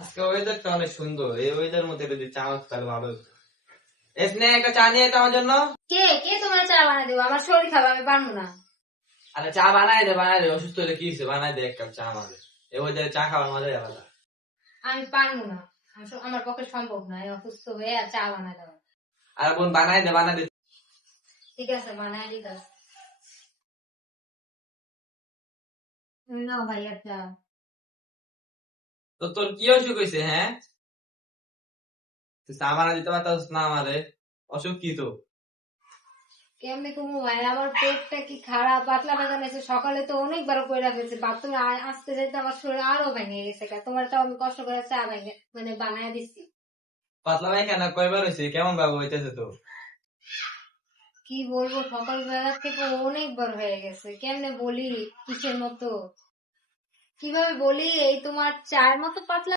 আজকে ওয়েদারটা অনেক সুন্দর, এই ওয়েদার মধ্যে যদি চা হতো তাহলে ভালো হতো। এসনে একটা চা নিয়ে তো আমার জন্য। কে কে তোমার চা বানাই দেবো? আমার শরীর খাবে, আমি পারবো না। আরে চা বানাই দে, অসুস্থ হলে কি হয়েছে, বানাই দে এক কাপ চা আমাদের। এই ওয়েদারে চা খাওয়ার মজাই আলাদা। আমি পারবো না, আমার পক্ষে সম্ভব না এই অসুস্থ হয়ে আর চা বানাই দেবো। আর বোন বানাই দে। ঠিক আছে, বানাই দিতে নাও ভাইয়া চা। তো তোর কি অসুখ হয়েছে? হ্যাঁ, তুই চা বানাই দিতে পারতাস না আমারে? অসুখ কি তো? কেমনে কমু ভাই, আমার পেটটা কি খারাপ, পাতলা পায়খানা হয়েছে। সকালে তো অনেকবার কইরা ফেলছে, বাথরুমে আসতে যেতে আমার শরীর আরো ভেঙে গেছে। তোমার তো আমি কষ্ট করে চা ভেঙে মানে বানায় দিচ্ছি। পাতলা পায়খানা কয়বার হয়েছে? কেমন ভাবে হইতেছে তো? কি বলবো, সকালবেলা থেকে অনেকবার হয়ে গেছে। কেমনে বলি, কিসের মতো কিভাবে বলি, এই তোমার চায়ের মতো পাতলা।